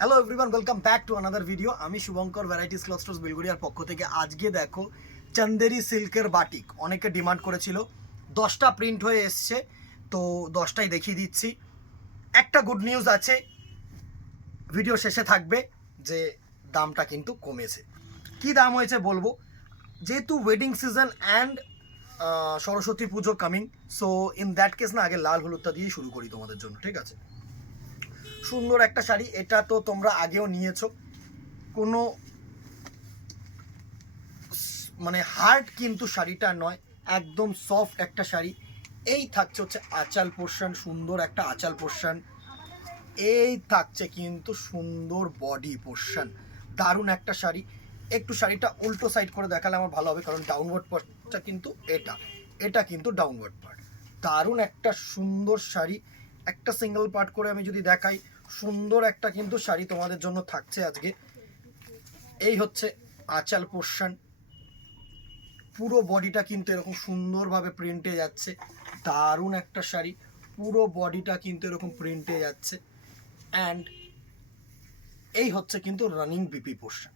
Hello everyone, welcome back to another video. আমি Shubhankar, varieties cloth stores বেলগুড়িয়ার পক্ষ থেকে। আজকে দেখো চন্দেরি সিল্কের বাটিক অনেকে ডিমান্ড করেছিল, 10টা প্রিন্ট হয়ে এসছে, তো 10টাই দেখিয়ে দিচ্ছি। একটা গুড নিউজ আছে, ভিডিও শেষে থাকবে যে দামটা কিন্তু কমেছে। কি দাম হয়েছে বলবো, যেহেতু wedding season and Saraswati Puja coming, so in that case না আগে লাল হলুদটা দিয়েই শুরু করি তোমাদের জন্য, ঠিক আছে? সুন্দর একটা শাড়ি, এটা তো তোমরা আগেও নিয়েছো। কোনো মানে হার্ড কিন্তু শাড়িটা নয়, একদম সফট একটা শাড়ি। এই থাকছে হচ্ছে আঁচাল পোর্শন, সুন্দর একটা আঁচাল পোর্শন। এই থাকছে কিন্তু সুন্দর বডি পোর্শন, দারুণ একটা শাড়ি। একটু শাড়িটা উল্টো সাইড করে দেখালে আমার ভালো হবে, কারণ ডাউনওয়ার্ড পার্টটা কিন্তু এটা কিন্তু ডাউনওয়ার্ড পার্ট। দারুণ একটা সুন্দর শাড়ি। একটা সিঙ্গেল পার্ট করে আমি যদি দেখাই, সুন্দর একটা কিন্তু শাড়ি তোমাদের জন্য থাকছে আজকে। এই হচ্ছে আঁচাল পোর্শন, পুরো বডিটা কিন্তু এরকম সুন্দরভাবে প্রিন্টে যাচ্ছে, দারুণ একটা শাড়ি। পুরো বডিটা কিন্তু এরকম প্রিন্টে যাচ্ছে। অ্যান্ড এই হচ্ছে কিন্তু রানিং বিপি পোর্শন,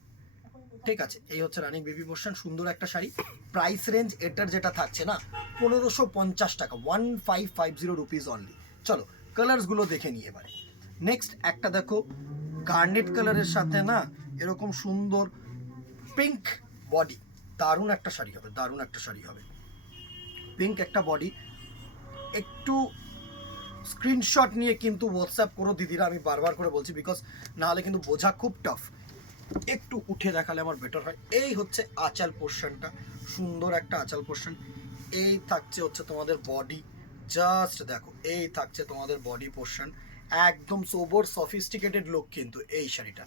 ঠিক আছে? এই হচ্ছে রানিং বিপি পোর্শন, সুন্দর একটা শাড়ি। প্রাইস রেঞ্জ এটার যেটা থাকছে না, 1550 টাকা, 1550 রুপিস অনলি। চলো কালার্সগুলো দেখে নিয়ে এবারে। নেক্সট একটা দেখো, গার্নেট কালারের সাথে না এরকম সুন্দর পিঙ্ক বডি, দারুণ একটা শাড়ি হবে, দারুণ একটা শাড়ি হবে। পিঙ্ক একটা বডি, একটু স্ক্রিনশট নিয়ে কিন্তু হোয়াটসঅ্যাপ করো দিদিরা, আমি বারবার করে বলছি, বিকজ নাহলে কিন্তু বোঝা খুব টাফ। একটু উঠে দেখালে আমার বেটার হয়। এই হচ্ছে আঁচাল পোর্শনটা, সুন্দর একটা আঁচাল পোর্শন। এই থাকছে হচ্ছে তোমাদের বডি, জাস্ট দেখো, এই থাকছে তোমাদের বডি পোর্শন। একদম সোবর সফিস্টিকেটেড লুক কিন্তু এই শাড়িটা,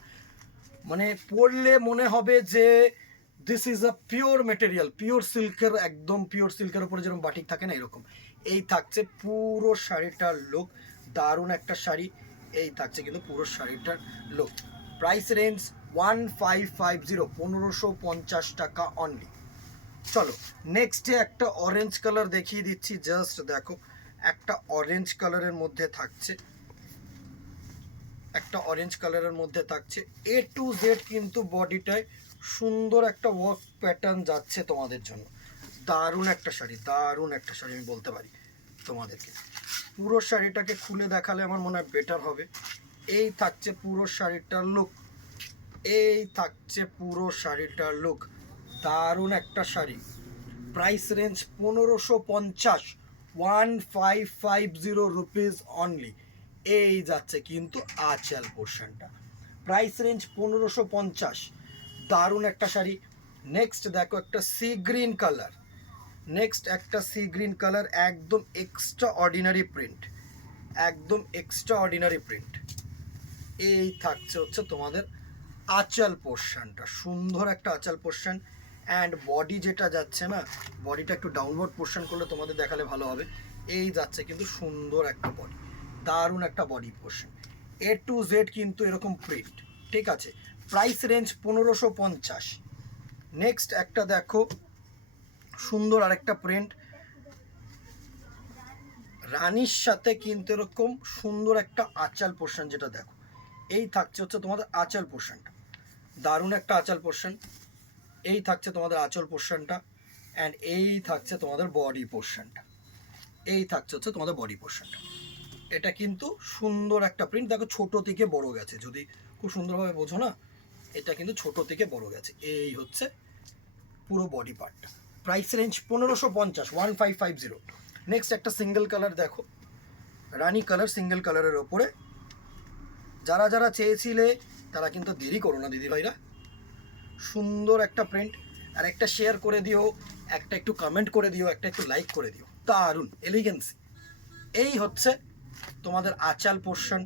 মানে পরলে মনে হবে যে this is a pure material, pure সিল্কের, একদম পিওর সিল্কের উপরে যেরকম বাটিক থাকে না, এরকম। এই থাকছে পুরো শাড়িটার লুক, দারুণ একটা শাড়ি। এই থাকছে কিন্তু পুরো শাড়িটার লুক। প্রাইস রেঞ্জ 1550, 1550 টাকা অনলি। চলো নেক্সটে একটা অরেঞ্জ কালার দেখিয়ে দিচ্ছি, জাস্ট দেখো, একটা অরেঞ্জ কালারের মধ্যে থাকছে, একটা অরেঞ্জ কালারের মধ্যে থাকছে। এ টু জেড কিন্তু বডিটায় সুন্দর একটা ওয়ার্ক প্যাটার্ন যাচ্ছে তোমাদের জন্য। দারুণ একটা শাড়ি, দারুণ একটা শাড়ি আমি বলতে পারি তোমাদেরকে। পুরো শাড়িটাকে খুলে দেখালে আমার মনে হয় বেটার হবে। এই থাকছে পুরো শাড়িটার লুক, এই থাকছে পুরো শাড়িটার লুক, দারুণ একটা sari. Price range 1550, 1550 rupees only. এই যাচ্ছে কিন্তু আঁচাল পোর্শনটা, প্রাইস রেঞ্জ 1550, দারুণ একটা শাড়ি। নেক্সট দেখো একটা সি গ্রিন কালার, নেক্সট একটা সি গ্রিন কালার, একদম এক্সট্রা অর্ডিনারি প্রিন্ট, একদম এক্সট্রা অর্ডিনারি প্রিন্ট। এই থাকছে হচ্ছে তোমাদের আঁচাল পোর্শনটা, সুন্দর একটা আঁচাল পোর্শন। অ্যান্ড বডি যেটা যাচ্ছে না, বডিটা একটু ডাউনওয়ার্ড পোর্শন করলে তোমাদের দেখালে ভালো হবে। এই যাচ্ছে কিন্তু সুন্দর একটা বডি, দারুণ একটা body portion. A to Z কিন্তু এরকম প্রিন্ট, ঠিক আছে? Price range 1550। নেক্সট একটা দেখো, সুন্দর আরেকটা প্রিন্ট, রানীর সাথে কিন্তু এরকম সুন্দর একটা আঁচাল পোর্শন, যেটা দেখো, এই থাকছে হচ্ছে তোমাদের আঁচাল পোর্শনটা, দারুণ একটা আঁচাল পোর্শন। এই থাকছে তোমাদের আঁচল পোর্শনটা, অ্যান্ড এই থাকছে তোমাদের বডি পোর্শনটা, এই থাকছে হচ্ছে তোমাদের বডি পোর্শনটা। এটা কিন্তু সুন্দর একটা প্রিন্ট, দেখো ছোট থেকে বড় গেছে, যদি খুব সুন্দরভাবে বোঝো না, এটা কিন্তু ছোট থেকে বড় গেছে। এই হচ্ছে পুরো বডি পার্টটা। Price range 1550, 1550। নেক্সট একটা সিঙ্গেল কালার দেখো, রানি কালার, সিঙ্গেল কালারের ওপরে। যারা যারা চেয়েছিলে তারা কিন্তু দেরি করো না দিদি ভাইরা, সুন্দর একটা প্রিন্ট। আর একটা শেয়ার করে দিও, একটা একটু কমেন্ট করে দিও, একটা একটু লাইক করে দিও, দারুণ এলিগেন্সি। এই হচ্ছে তোমাদের আঁচাল পোর্শন,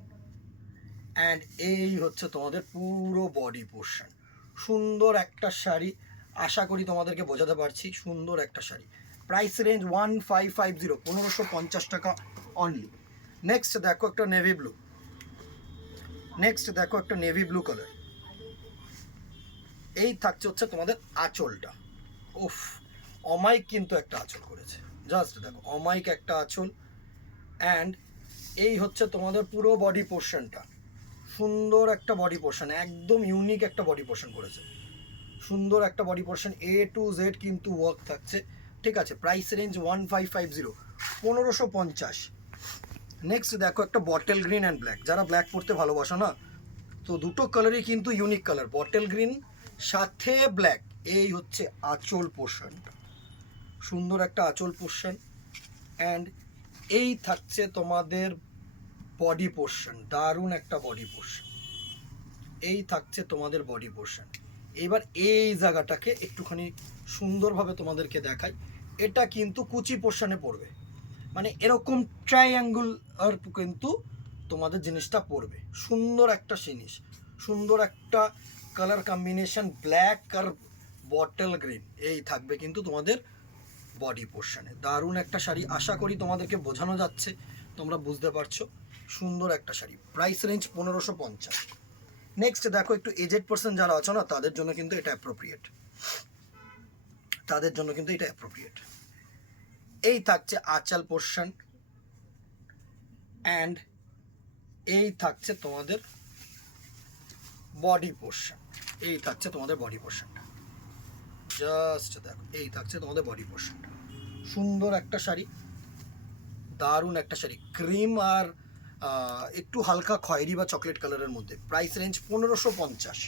অ্যান্ড এই হচ্ছে তোমাদের পুরো বডি পোর্শন। সুন্দর একটা শাড়ি, আশা করি তোমাদেরকে বোঝাতে পারছি, সুন্দর একটা শাড়ি। প্রাইস রেঞ্জ 1550, 1550 টাকা অনলি। নেক্সট দেখো একটা নেভি ব্লু, নেক্সট দেখো একটা নেভি ব্লু কালার। এই থাকছে হচ্ছে তোমাদের আঁচলটা, উফ, অমাইক কিন্তু একটা আঁচল করেছে, জাস্ট দেখো, অমাইক একটা আঁচল। অ্যান্ড এই হচ্ছে তোমাদের পুরো বডি পোর্শনটা, সুন্দর একটা বডি পোর্শন, একদম ইউনিক একটা বডি পোর্শন করেছে, সুন্দর একটা body portion, A to Z কিন্তু ওয়ার্ক থাকছে। ঠিক আছে, প্রাইস রেঞ্জ 1550, 1550। নেক্সট দেখো একটা বটল গ্রিন অ্যান্ড ব্ল্যাক, যারা ব্ল্যাক পরতে ভালোবাসো না, তো দুটো কালারই কিন্তু ইউনিক কালার, বটল গ্রিন সাথে ব্ল্যাক। এই হচ্ছে আঁচল পোর্শনটা, সুন্দর একটা আঁচল পোর্শন, অ্যান্ড এই থাকছে তোমাদের বডি পোর্শন, দারুণ একটা বডি পোর্শন, এই থাকছে তোমাদের বডি পোর্শন। এবার এই জায়গাটাকে একটুখানি সুন্দরভাবে তোমাদেরকে দেখাই, এটা কিন্তু কুচি পোর্শনে পড়বে, মানে এরকম ট্রাইঅ্যাঙ্গুল আর কিন্তু তোমাদের জিনিসটা পড়বে, সুন্দর একটা জিনিস, সুন্দর একটা কালার কম্বিনেশন, ব্ল্যাক আর বটল গ্রিন, এই থাকবে কিন্তু তোমাদের বডি পোর্শনে। দারুণ একটা শাড়ি, আশা করি তোমাদেরকে বোঝানো যাচ্ছে, তোমরা বুঝতে পারছো। সুন্দর একটা শাড়ি, প্রাইস রেঞ্জ 1550। নেক্সট দেখো একটু এজেড পার্সন যারা আছো না, তাদের জন্য কিন্তু এটা অ্যাপ্রোপ্রিয়েট, তাদের জন্য কিন্তু এটা অ্যাপ্রোপ্রিয়েট। এই থাকছে আঁচল পোর্শন, অ্যান্ড এই থাকছে তোমাদের বডি পোর্শন, এই থাকছে তোমাদের বডি পোর্শনটা, জাস্ট দেখো এই থাকছে তোমাদের বডি পোর্শনটা। সুন্দর একটা শাড়ি, দারুণ একটা শাড়ি, ক্রিম আর একটু হালকা খয়েরি বা চকলেট কালারের মধ্যে, price range 1550।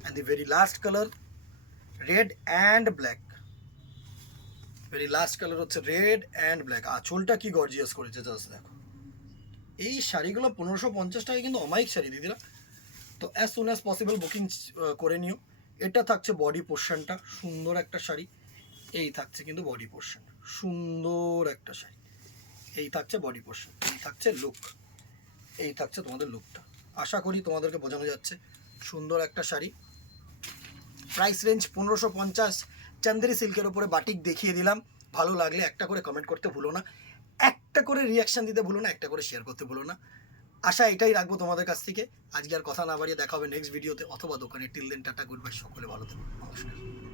And the very last colour red and black, very last colour হচ্ছে রেড অ্যান্ড ব্ল্যাক। আঁচলটা কি গর্জিয়াস করেছে জাস্ট দেখো। এই শাড়িগুলো 1550 টাকায় কিন্তু অমায়িক শাড়ি দিদিরা, তো as soon as possible booking করে নিও। এটা থাকছে বডি পোর্শনটা, সুন্দর একটা শাড়ি, এই থাকছে কিন্তু বডি পোর্শন, সুন্দর একটা শাড়ি, এই থাকছে বডি পোর্শন, এই থাকছে লুক, এই থাকছে তোমাদের লুকটা। আশা করি তোমাদেরকে বোঝানো যাচ্ছে, সুন্দর একটা শাড়ি, প্রাইস রেঞ্জ 1550। চান্দেরি সিল্কের ওপরে বাটিক দেখিয়ে দিলাম, ভালো লাগলে একটা করে কমেন্ট করতে ভুলো না, একটা করে রিয়াকশান দিতে ভুলো না, একটা করে শেয়ার করতে ভুলো না। আশা এটাই রাখবো তোমাদের কাছ থেকে। আজকে আর কথা না বাড়িয়ে দেখা হবে নেক্সট ভিডিওতে অথবা দোকানে। Till then tata, good bye, সকলে ভালো থাকবে, নমস্কার।